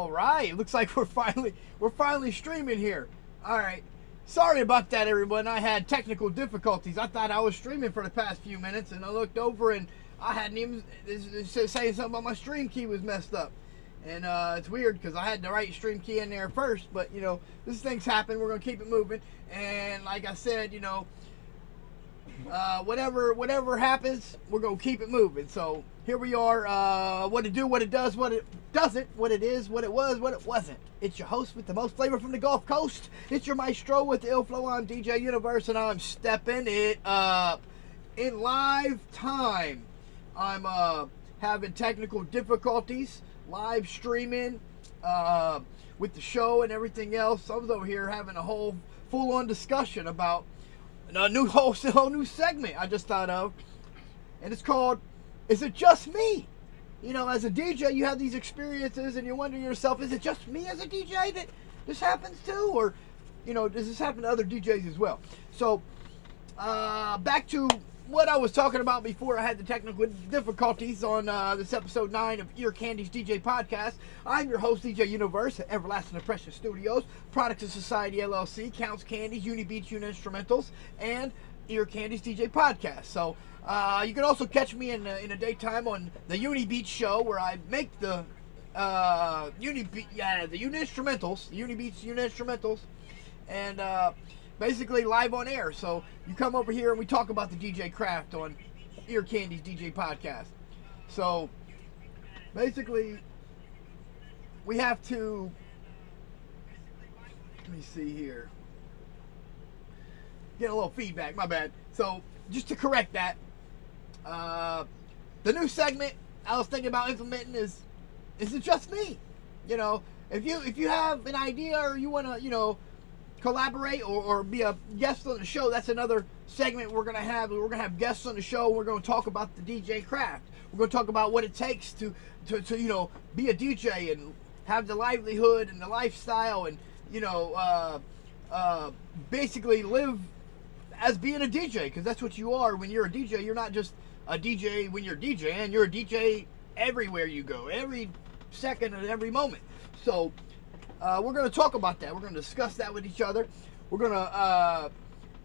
All right, looks like we're finally streaming here. All right, sorry about that, everyone. I had technical difficulties. I thought I was streaming for the past few minutes, and I looked over and I hadn't even saying something about my stream key was messed up. And it's weird because I had the right stream key in there first, but you know, this thing's happened. We're gonna keep it moving, and like I said, you know, whatever happens, we're gonna keep it moving. So here we are. What it do, what it does, what it doesn't, what it is, what it was, what it wasn't. It's your host with the most flavor from the Gulf Coast. It's your maestro with the ill flow. I'm DeeJayUniverse, and I'm stepping it up in live time. I'm having technical difficulties live streaming with the show and everything else. I was over here having a whole full-on discussion about a whole new segment I just thought of, and it's called "Is It Just Me?" You know, as a DJ, you have these experiences, and you wonder to yourself, is it just me as a DJ that this happens to, or you know, does this happen to other DJs as well? So, back to what I was talking about before I had the technical difficulties on this episode 9 of Candies DJ Podcast. I'm your host, DeeJayUniverse at Everlasting Oppression Studios, Products of Society LLC, Counts Candies, Unibeats, Uninstrumentals, and Candies DJ Podcast. So you can also catch me in the daytime on the Unibeats show, where I make the Uninstrumentals, Unibeats, Uninstrumentals, and basically live on air. So you come over here and we talk about the DJ craft on Candies DJ Podcast. So basically we have to, let me see here, get a little feedback, my bad. So just to correct that, the new segment I was thinking about implementing is it just me? You know, if you have an idea, or you want to, you know, collaborate or be a guest on the show, that's another segment we're gonna have. We're gonna have guests on the show. We're gonna talk about the DJ craft. We're gonna talk about what it takes to you know, be a DJ and have the livelihood and the lifestyle, and you know, basically live as being a DJ, because that's what you are when you're a DJ. You're not just a DJ when you're DJing. You're a DJ everywhere you go, every second and every moment. So we're going to talk about that. We're going to discuss that with each other. We're going to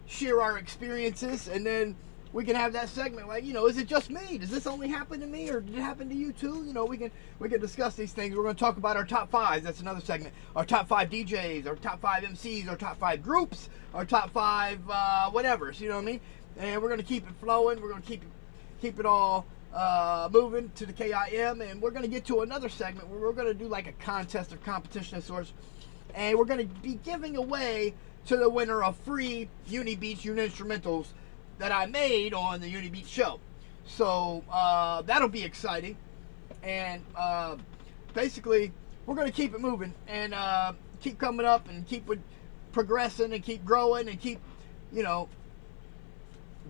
share our experiences, and then we can have that segment like, you know, is it just me? Does this only happen to me, or did it happen to you too? You know, we can discuss these things. We're going to talk about our top 5s. That's another segment. Our top 5 DJs, our top 5 MCs, our top 5 groups, our top 5 whatever. So, you know what I mean? And we're going to keep it flowing. We're going to keep it all moving to the KIM, and we're going to get to another segment where we're going to do like a contest or competition of sorts, and we're going to be giving away to the winner of free Unibeats Uninstrumentals that I made on the Unibeats show. So that'll be exciting, and basically we're going to keep it moving and keep coming up and keep progressing and keep growing and keep, you know,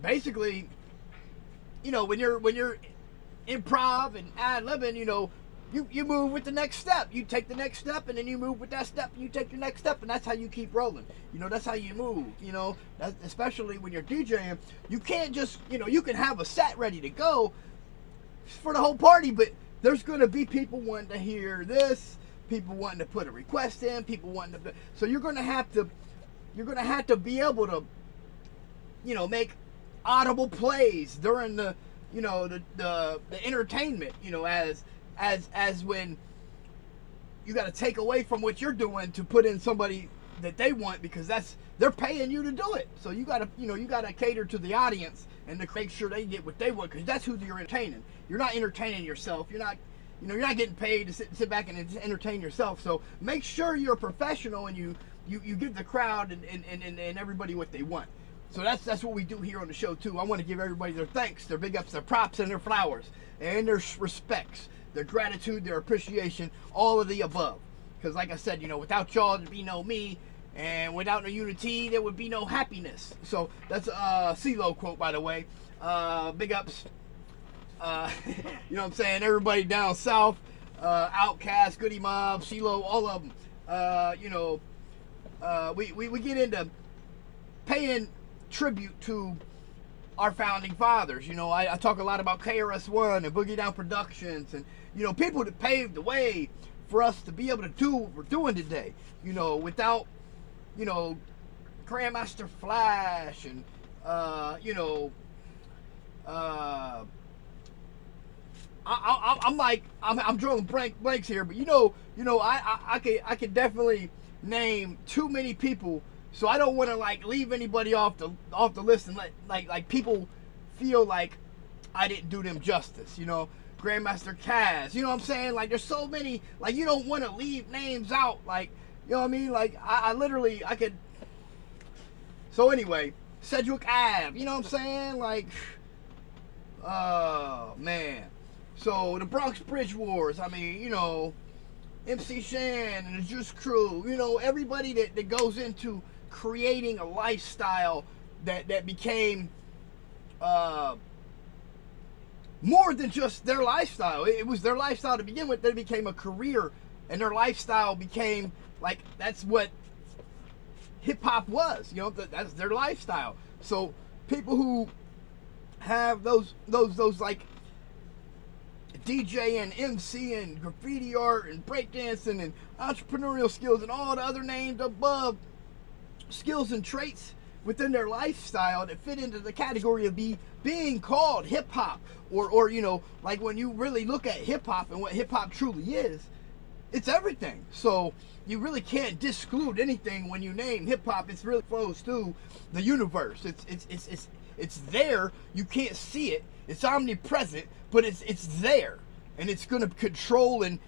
basically, you know, when you're improv and ad-libbing, you know, you move with the next step. You take the next step, and then you move with that step, and you take your next step, and that's how you keep rolling. You know, that's how you move. You know, especially when you're DJing, you can't just, you know, you can have a set ready to go for the whole party, but there's going to be people wanting to hear this, people wanting to put a request in, people wanting to, so you're going to have to be able to, you know, make audible plays during the, you know, the entertainment, you know, as when you got to take away from what you're doing to put in somebody that they want, because they're paying you to do it. So you got to cater to the audience and to make sure they get what they want, because that's who you're entertaining. You're not entertaining yourself. You're not getting paid to sit back and entertain yourself. So make sure you're a professional and you give the crowd and everybody what they want. So that's what we do here on the show too. I want to give everybody their thanks, their big ups, their props, and their flowers, and their respects, their gratitude, their appreciation, all of the above. Because like I said, you know, without y'all there'd be no me, and without no unity there would be no happiness. So that's a CeeLo quote, by the way. Big ups. You know what I'm saying? Everybody down south, Outkast, Goody Mob, CeeLo, all of them. You know, we get into paying tribute to our founding fathers. You know, I talk a lot about KRS-One and Boogie Down Productions, and you know, people that paved the way for us to be able to do what we're doing today. You know, without, you know, Grandmaster Flash and, you know, I'm drawing blanks here, but you know, I could definitely name too many people, so I don't want to like leave anybody off the list and let like people feel like I didn't do them justice. You know, Grandmaster Kaz. You know what I'm saying? Like, there's so many. Like, you don't want to leave names out. Like, you know what I mean? Like, I literally could. So anyway, Cedric Ave. You know what I'm saying? Like, oh man. So the Bronx Bridge Wars. I mean, you know, MC Shan and the Juice Crew. You know, everybody that goes into creating a lifestyle that became more than just their lifestyle. It was their lifestyle to begin with. Then it became a career, and their lifestyle became like, that's what hip hop was. You know, that's their lifestyle. So people who have those like DJ and MC and graffiti art and breakdancing and entrepreneurial skills and all the other named above skills and traits within their lifestyle that fit into the category of being called hip hop, or you know, like when you really look at hip hop and what hip hop truly is, it's everything. So you really can't disclude anything when you name hip hop. It really flows through the universe. It's there. You can't see it. It's omnipresent, but it's there, and it's gonna control and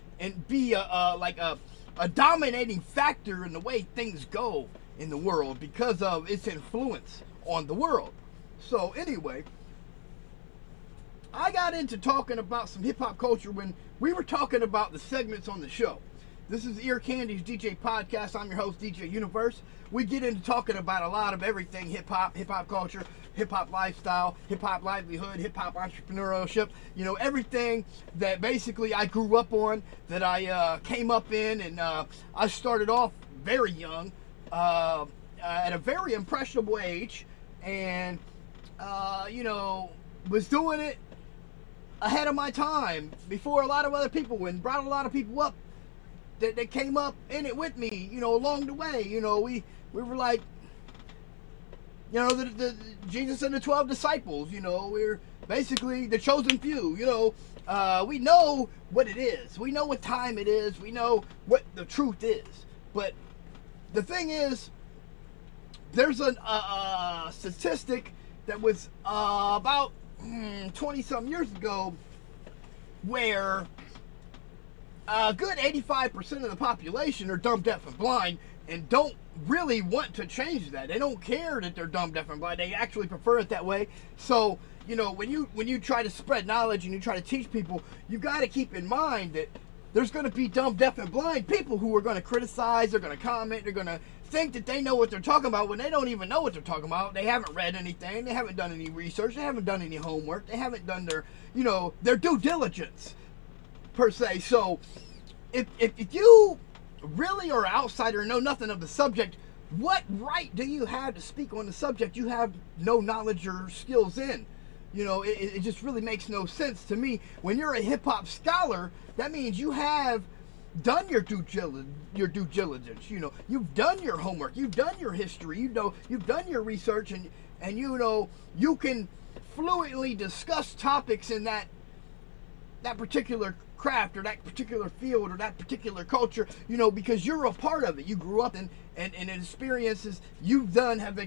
be a dominating factor in the way things go in the world because of its influence on the world. So anyway, I got into talking about some hip hop culture when we were talking about the segments on the show. This is Candies DJ podcast. I'm your host, DeeJayUniverse. We get into talking about a lot of everything hip hop culture, hip hop lifestyle, hip hop livelihood, hip hop entrepreneurship. You know, everything that basically I grew up on, that I came up in, and I started off very young, at a very impressionable age, and you know, was doing it ahead of my time before a lot of other people, and brought a lot of people up that came up in it with me, you know, along the way. You know, we were like, you know, the Jesus and the 12 disciples. You know, we're basically the chosen few. You know, we know what it is. We know what time it is. We know what the truth is. But the thing is, there's a statistic that was about 20-some years ago, where a good 85% of the population are dumb, deaf, and blind, and don't really want to change that. They don't care that they're dumb, deaf, and blind. They actually prefer it that way. So, you know, when you try to spread knowledge and you try to teach people, you got to keep in mind that there's going to be dumb, deaf, and blind people who are going to criticize, they're going to comment, they're going to think that they know what they're talking about when they don't even know what they're talking about. They haven't read anything, they haven't done any research, they haven't done any homework, they haven't done their, you know, their due diligence, per se. So if you really are an outsider and know nothing of the subject, what right do you have to speak on the subject you have no knowledge or skills in? You know, it just really makes no sense to me. When you're a hip-hop scholar, that means you have done your due diligence. You know, you've done your homework, you've done your history, you know, you've done your research, and you know, you can fluently discuss topics in that particular craft or that particular field or that particular culture, you know, because you're a part of it. You grew up and experiences you've done have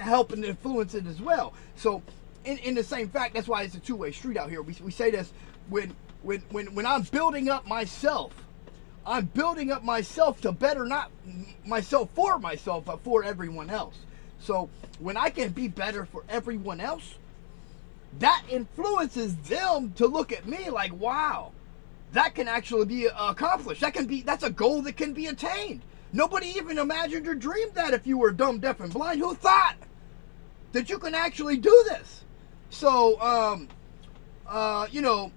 helped and influenced it as well. So in the same fact, that's why it's a two-way street out here. We say this when I'm building up myself, I'm building up myself to better not myself for myself, but for everyone else. So when I can be better for everyone else, that influences them to look at me like, wow, that can actually be accomplished. That's a goal that can be attained. Nobody even imagined or dreamed that if you were dumb, deaf, and blind. Who thought that you can actually do this? So, you know,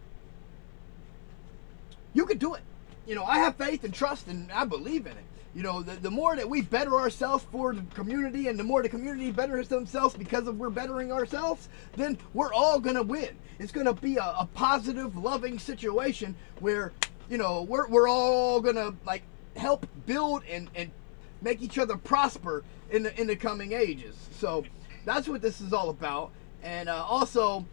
you can do it. You know, I have faith and trust, and I believe in it. You know, the more that we better ourselves for the community, and the more the community betters themselves because of we're bettering ourselves, then we're all going to win. It's going to be a positive, loving situation where, you know, we're all gonna like help build and make each other prosper in the coming ages. So that's what this is all about. And also,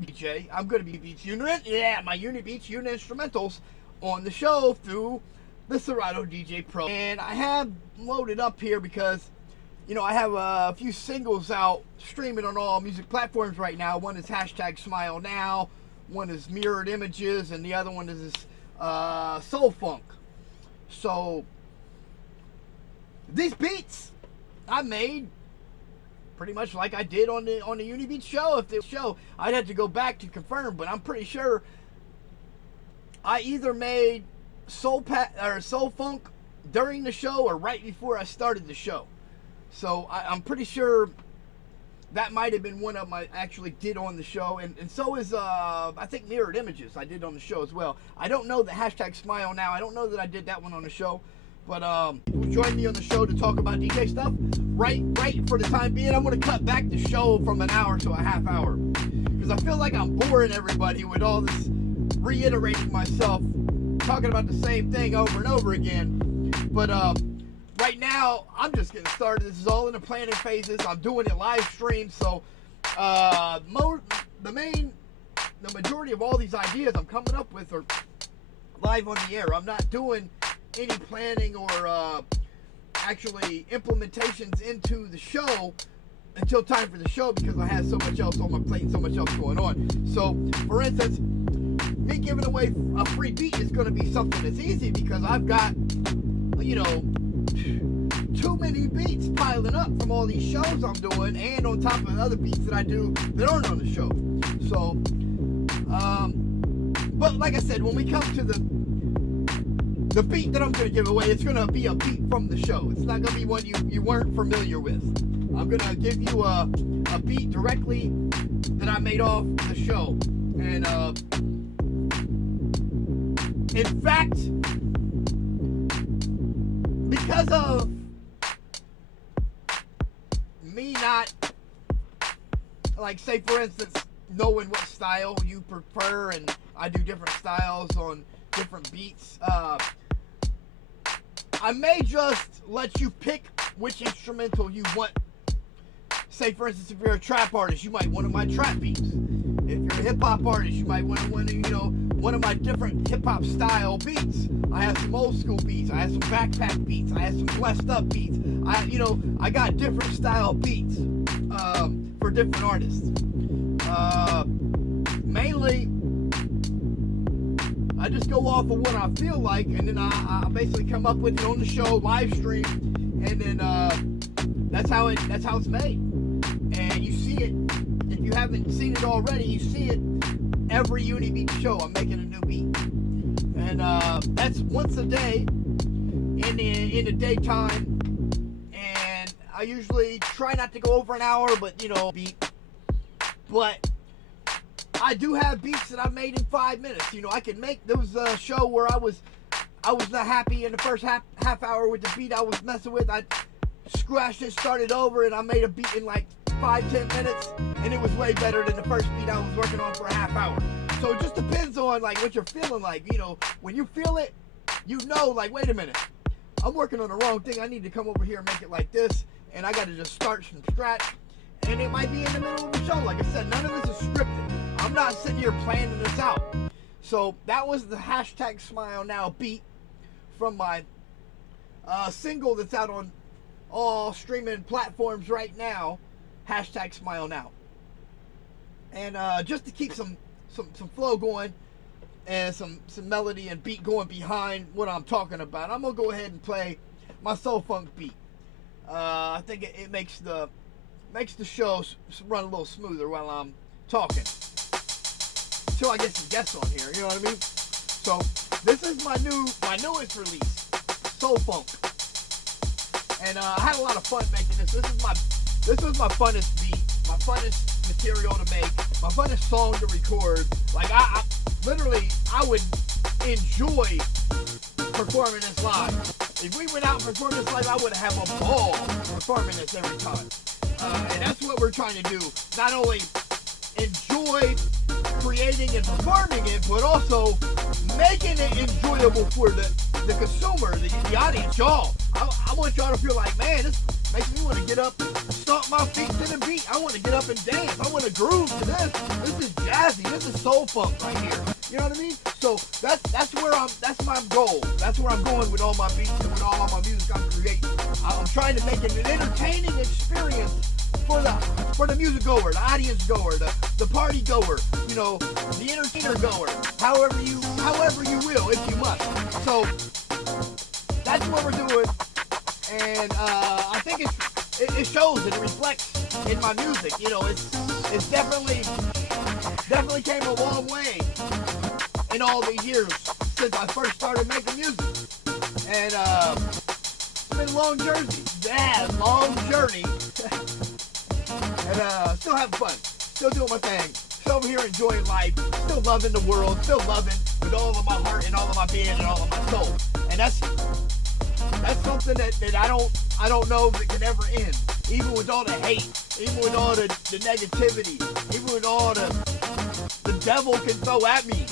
DJ, I'm gonna be Beats Unit, my Beats Unit instrumentals on the show through the Serato DJ Pro. And I have loaded up here because, you know, I have a few singles out streaming on all music platforms right now. One is #Smile Now, one is Mirrored Images, and the other one is Soul Funk. So these beats I made pretty much like I did on the Unibeat show. If the show, I'd have to go back to confirm, but I'm pretty sure I either made Soul Funk during the show or right before I started the show. So I'm pretty sure that might have been one of them I actually did on the show, and so is I think Mirrored Images I did on the show as well. I don't know the #Smile Now. I don't know that I did that one on the show, but who joined me on the show to talk about DJ stuff. Right for the time being, I'm going to cut back the show from an hour to a half hour because I feel like I'm boring everybody with all this reiterating myself, talking about the same thing over and over again. But right now, I'm just getting started. This is all in the planning phases. I'm doing it live stream, so the majority of all these ideas I'm coming up with are live on the air. I'm not doing any planning or actually implementations into the show until time for the show because I have so much else on my plate and so much else going on. So, for instance, me giving away a free beat is going to be something that's easy because I've got, you know, too many beats piling up from all these shows I'm doing, and on top of other beats that I do that aren't on the show. So, but like I said, when we come to the beat that I'm going to give away, it's going to be a beat from the show. It's not going to be one you weren't familiar with. I'm going to give you a beat directly that I made off the show. And in fact, because of me not, like, say for instance, knowing what style you prefer, and I do different styles on different beats, I may just let you pick which instrumental you want. Say for instance, if you're a trap artist, you might want my trap beats. If you're a hip-hop artist, you might want you know, one of my different hip-hop style beats. I have some old school beats, I have some backpack beats, I have some blessed up beats. I got different style beats for different artists. Mainly, I just go off of what I feel like, and then I basically come up with it on the show, live stream, and then that's how it's made. And you see it, if you haven't seen it already, you see it every Unibeat show. I'm making a new beat, and that's once a day in the daytime. And I usually try not to go over an hour, but you know, but I do have beats that I made in 5 minutes. You know, I can make. There was a show where I was not happy in the first half hour with the beat I was messing with. I scratched it, started over, and I made a beat in like 5-10 minutes, and it was way better than the first beat I was working on for a half hour. So it just depends on like what you're feeling like. You know, when you feel it, you know, like, wait a minute, I'm working on the wrong thing. I need to come over here and make it like this, and I got to just start from scratch. And it might be in the middle of the show. Like I said, none of this is scripted. I'm not sitting here planning this out. So that was the #Smile Now beat from my single that's out on all streaming platforms right now. #Smile Now. And just to keep some flow going and some melody and beat going behind what I'm talking about, I'm gonna go ahead and play my soul funk beat. I think it makes the show run a little smoother while I'm talking. Till I get some guests on here, you know what I mean? So this is my newest release, Soul Funk, and I had a lot of fun making this. This was my funnest beat, my funnest material to make, my funnest song to record. Like I literally would enjoy performing this live. If we went out and performed this live, I would have a ball performing this every time. And that's what we're trying to do. Not only enjoy creating and performing it, but also making it enjoyable for the consumer, the audience, y'all. I want y'all to feel like, man, this makes me want to get up and stomp my feet to the beat. I want to get up and dance. I want to groove to this. This is jazzy. This is soul funk right here. You know what I mean? So that's my goal. That's where I'm going with all my beats and with all my music I'm creating. I'm trying to make it an entertaining experience for the music goer, the audience goer, the party goer, you know, the entertainer goer, however you will, if you must. So that's what we're doing, and I think it shows and it reflects in my music. You know, it's definitely came a long way in all these years since I first started making music, and it's been a long journey. And still having fun, still doing my thing, still over here enjoying life, still loving the world, still loving with all of my heart and all of my being and all of my soul. And that's something that I don't know if it can ever end. Even with all the hate, even with all the negativity, even with all the devil can throw at me,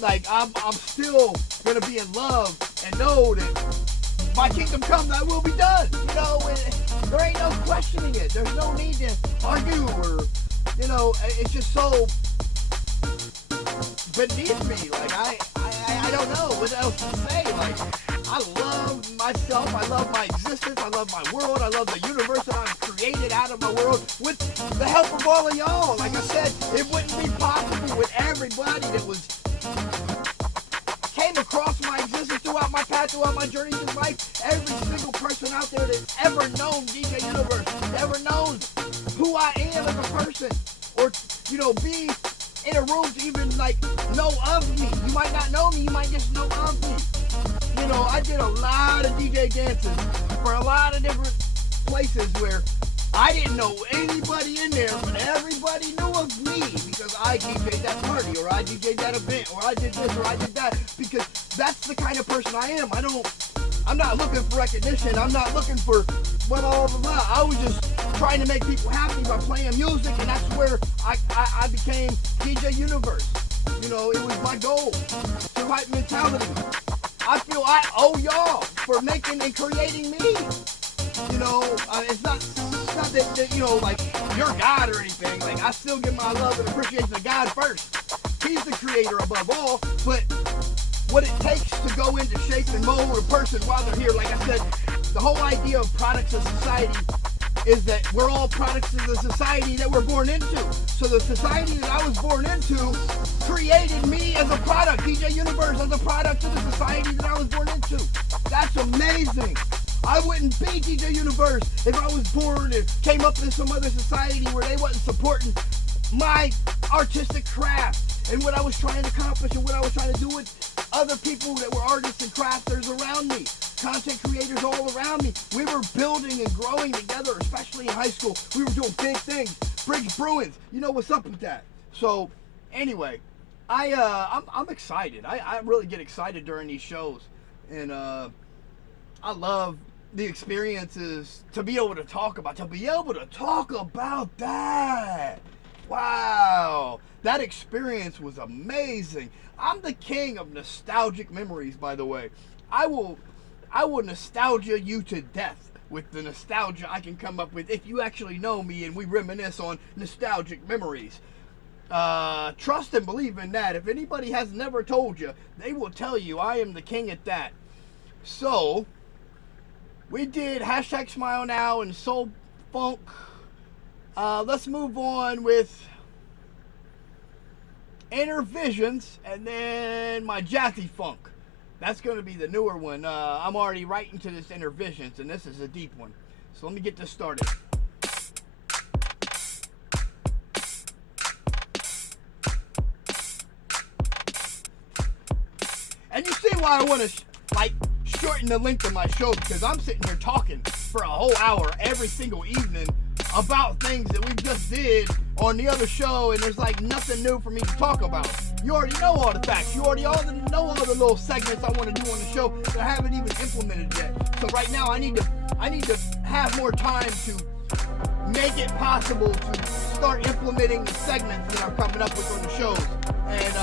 like I'm still gonna be in love and know that my kingdom come, thy will be done. You know, there ain't no questioning it. There's no need to argue or, you know, it's just so beneath me. Like, I don't know what else to say. Like, I love myself. I love my existence. I love my world. I love the universe that I've created out of my world with the help of all of y'all. Like I said, it wouldn't be possible with everybody that came across my existence throughout my path, throughout my journey through life. Every single person out there that's ever known DeeJayUniverse, ever known who I am as a person, or, you know, be in a room to even, like, know of me. You might not know me, you might just know of me. You know, I did a lot of DJ dances for a lot of different places where I didn't know anybody in there, but everybody knew of me because I DJ'd that party, or I DJ'd that event, or I did this, or I did that, because that's the kind of person I am. I'm not looking for recognition. I'm not looking for blah, blah, blah, blah. I was just trying to make people happy by playing music, and that's where I became DeeJayUniverse. You know, it was my goal. Survival mentality. I feel I owe y'all for making and creating me. You know, it's not that, you know, like, you're God or anything. Like, I still give my love and appreciation to God first. He's the creator above all, but what it takes to go into shape and mold a person while they're here, like I said, the whole idea of products of society is that we're all products of the society that we're born into. So the society that I was born into created me as a product, DeeJayUniverse as a product of the society that I was born into. That's amazing. I wouldn't be DeeJayUniverse if I was born and came up in some other society where they wasn't supporting my artistic craft and what I was trying to accomplish and what I was trying to do with other people that were artists and crafters around me, content creators all around me. We were building and growing together, especially in high school. We were doing big things, Briggs Bruins. You know what's up with that. So anyway, I'm excited. I really get excited during these shows, and I love the experiences to be able to talk about that. Wow, that experience was amazing. I'm the king of nostalgic memories, by the way. I will nostalgia you to death with the nostalgia I can come up with if you actually know me and we reminisce on nostalgic memories. Trust and believe in that. If anybody has never told you, they will tell you I am the king at that. So we did hashtag Smile Now and Soul Funk. Let's move on with Inner Visions and then my Jazzy Funk. That's going to be the newer one. I'm already writing to this Inner Visions, and this is a deep one. So let me get this started. And you see why I want to shorten the length of my show, because I'm sitting here talking for a whole hour every single evening about things that we just did on the other show, and there's like nothing new for me to talk about. You already know all the facts. You already know all the little segments I want to do on the show that I haven't even implemented yet. So right now I need to have more time to make it possible to start implementing the segments that I'm coming up with on the shows. And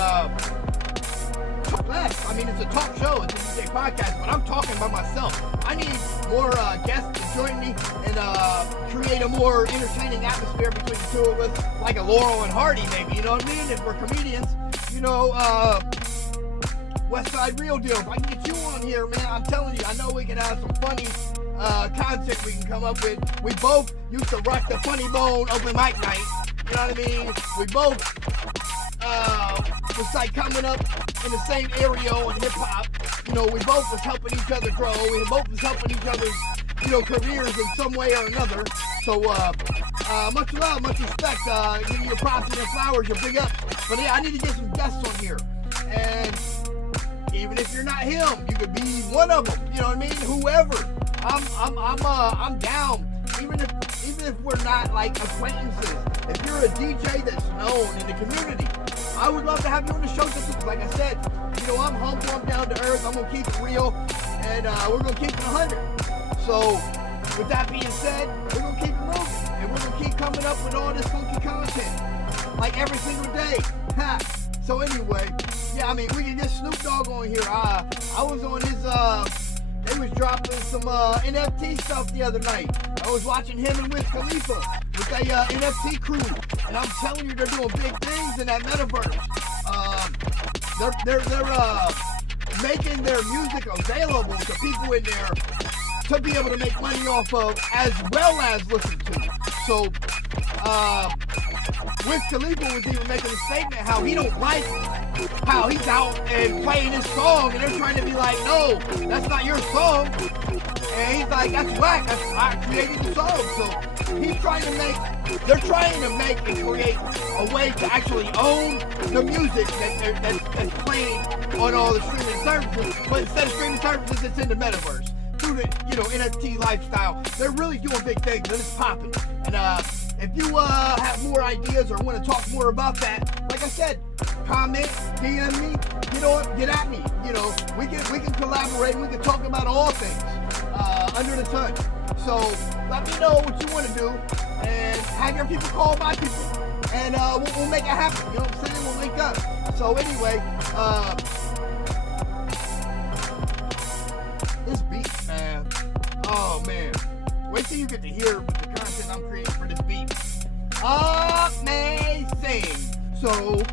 less. I mean, it's a talk show, it's a DJ podcast, but I'm talking by myself. I need more guests to join me and create a more entertaining atmosphere between the two of us, like a Laurel and Hardy, maybe, you know what I mean? If we're comedians, you know, West Side Real Deal. If I can get you on here, man, I'm telling you, I know we can have some funny content we can come up with. We both used to rock the Funny Bone open mic night. You know what I mean? We both was like coming up in the same area in hip hop. You know, we both was helping each other grow. We both was helping each other's, you know, careers in some way or another. So much love, much respect. Give you your props and your flowers, your big up. But yeah, I need to get some guests on here. And even if you're not him, you could be one of them. You know what I mean? Whoever. I'm down. Even if we're not like acquaintances. If you're a DJ that's known in the community, I would love to have you on the show. Just like I said, you know, I'm humble, I'm down to earth. I'm gonna keep it real, and we're gonna keep it 100. So, with that being said, we're gonna keep it moving, and we're gonna keep coming up with all this funky content, like every single day. Ha. So anyway, yeah, I mean, we can get Snoop Dogg on here. I was on his, they was dropping some NFT stuff the other night. I was watching him and Wiz Khalifa with the NFT crew, and I'm telling you, they're doing big things in that metaverse. They're making their music available to people in there to be able to make money off of, as well as listen to. So, Wiz Khalifa was even making a statement how he don't like how he's out and playing his song, and they're trying to be like, no, that's not your song. And he's like, that's whack. I created the song. So they're trying to make and create a way to actually own the music that's playing on all the streaming services. But instead of streaming services, it's in the metaverse. Through the, you know, NFT lifestyle. They're really doing big things, and it's popping. And if you have more ideas or want to talk more about that, like I said, comment, DM me, get at me. You know, we can collaborate. We can talk about all things under the sun. So let me know what you want to do, and have your people call my people, and we'll make it happen. You know what I'm saying? We'll link up. So anyway, this beat, man. Oh man. Wait till you get to hear the content I'm creating for this beat. Amazing. So,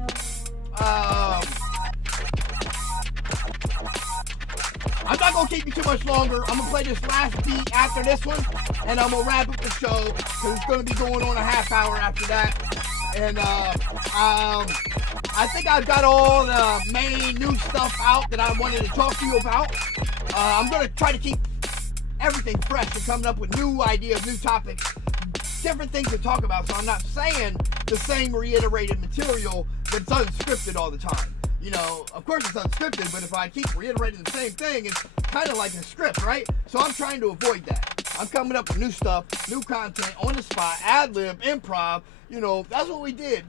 I'm not gonna keep you too much longer. I'm gonna play this last beat after this one, and I'm gonna wrap up the show because it's gonna be going on a half hour after that. And I think I've got all the main new stuff out that I wanted to talk to you about. I'm gonna try to keep everything fresh and coming up with new ideas, new topics, different things to talk about. So I'm not saying the same reiterated material that's unscripted all the time. You know, of course it's unscripted, but if I keep reiterating the same thing, it's kind of like a script, right? So I'm trying to avoid that. I'm coming up with new stuff, new content, on the spot, ad-lib, improv. You know, that's what we did.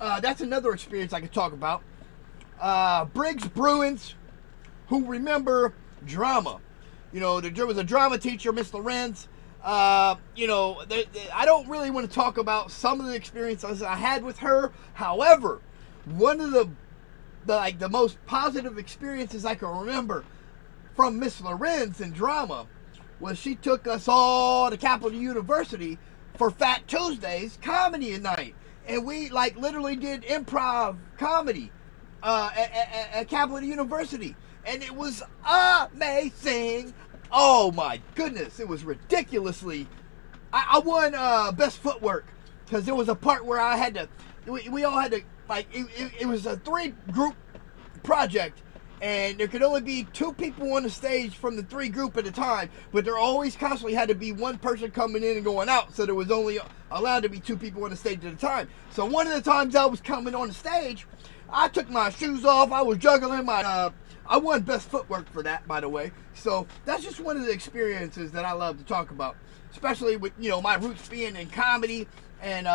That's another experience I could talk about. Briggs Bruins, who remember drama. You know, there was a drama teacher, Miss Lorenz. You know, I don't really want to talk about some of the experiences I had with her. However, one of the most positive experiences I can remember from Miss Lorenz in drama was she took us all to Capital University for Fat Tuesdays comedy night. And we literally did improv comedy at Capital University. And it was amazing. Oh my goodness, it was ridiculously. I won best footwork because there was a part where I had to, we all had to, it was a 3-group project, and there could only be 2 people on the stage from the 3 group at a time, but there always constantly had to be 1 person coming in and going out, so there was only allowed to be 2 people on the stage at a time. So one of the times I was coming on the stage, I took my shoes off, I was juggling my, I won best footwork for that, by the way. So that's just one of the experiences that I love to talk about, especially with, you know, my roots being in comedy. And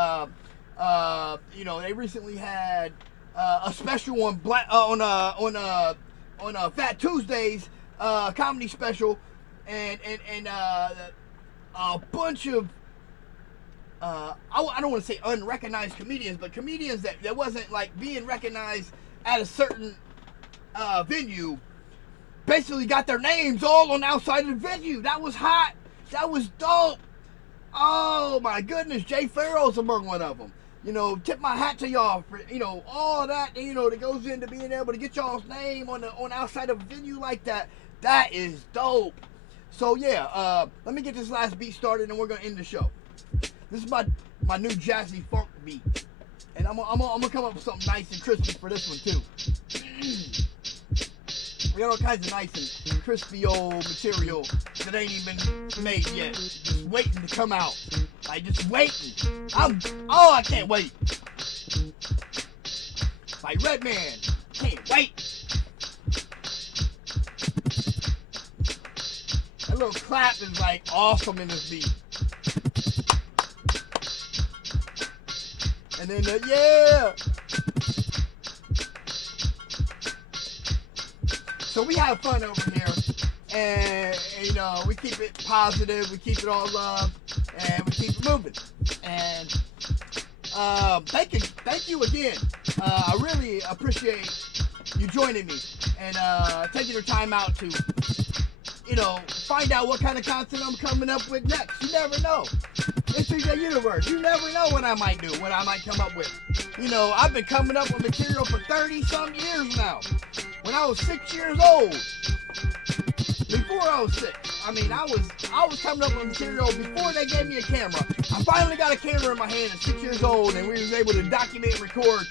you know, they recently had a special on Fat Tuesdays comedy special, and a bunch of I don't want to say unrecognized comedians, but comedians that wasn't like being recognized at a certain venue basically got their names all on the outside of the venue. That was hot. That was dope. Oh my goodness, Jay Farrell's among one of them. You know, tip my hat to y'all for, you know, all that, you know, that goes into being able to get y'all's name on the outside of a venue like that. That is dope. So yeah, let me get this last beat started and we're gonna end the show. This is my new jazzy funk beat. And I'm gonna come up with something nice and crispy for this one too. We got all kinds of nice and crispy old material that ain't even made yet. Just waiting to come out. Like, just waiting. I can't wait. Like Redman, can't wait. That little clap is like awesome in this beat. And then yeah. So we have fun over here, and you know, we keep it positive, we keep it all love, and we keep it moving. And thank you again. I really appreciate you joining me and taking your time out to, you know, find out what kind of content I'm coming up with next. You never know. It's DeeJayUniverse. You never know what I might do, what I might come up with. You know, I've been coming up with material for 30-some years now. When I was 6 years old, before I was 6, I mean, I was coming up with material before they gave me a camera. I finally got a camera in my hand at 6 years old, and we was able to document and record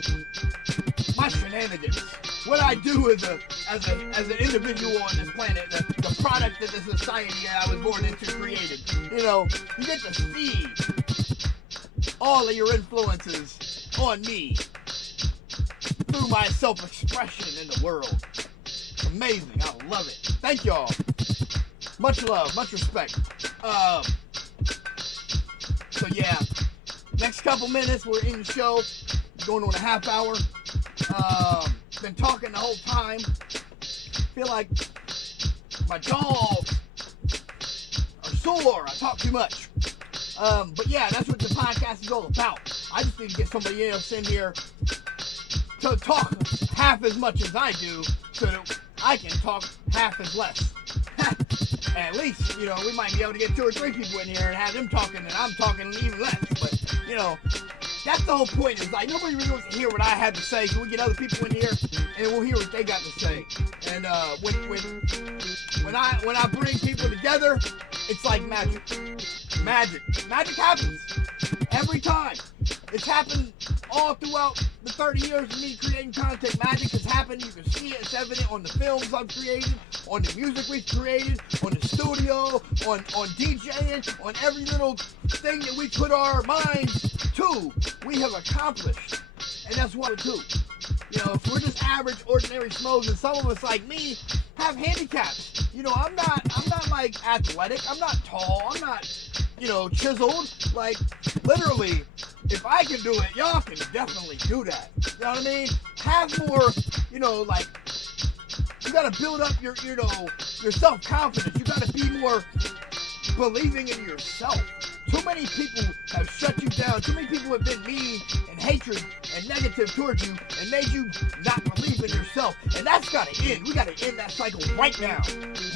my shenanigans. What I do as an individual on this planet, the product that the society that I was born into created. You know, you get to see all of your influences on me through my self-expression in the world. It's amazing. I love it. Thank y'all. Much love, much respect. So yeah, next couple minutes we're in the show. Going on a half hour. Been talking the whole time. Feel like my jaws are sore. I talk too much. But yeah, that's what the podcast is all about. I just need to get somebody else in here to talk half as much as I do so that I can talk half as less. At least, you know, we might be able to get 2 or 3 people in here and have them talking and I'm talking even less. But, you know, that's the whole point. Is like nobody really wants to hear what I had to say, so we get other people in here and we'll hear what they got to say. And when I bring people together, it's like magic. Magic happens every time. It's happened all throughout the 30 years of me creating content. Magic has happened. You can see it. It's evident on the films I've created, on the music we've created, on the studio, on DJing, on every little thing that we put our minds to. We have accomplished, and that's what we do. You know, if we're just average, ordinary schmoes, and some of us like me have handicaps. You know, I'm not like athletic. I'm not tall. I'm not, you know, chiseled. Like, literally, if I can do it, y'all can definitely do that. You know what I mean? Have more, you know, like, you gotta build up your, you know, your self-confidence. You gotta be more believing in yourself. Too many people have shut you down. Too many people have been mean and hatred and negative towards you and made you not believe in yourself. And that's gotta end. We gotta end that cycle right now.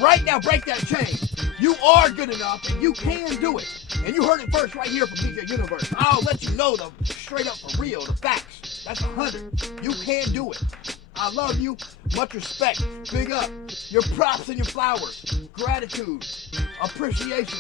Right now, break that chain. You are good enough and you can do it. And you heard it first right here from DeeJayUniverse. I'll let you know the straight up for real, the facts. That's 100. You can do it. I love you. Much respect. Big up. Your props and your flowers. Gratitude. Appreciation.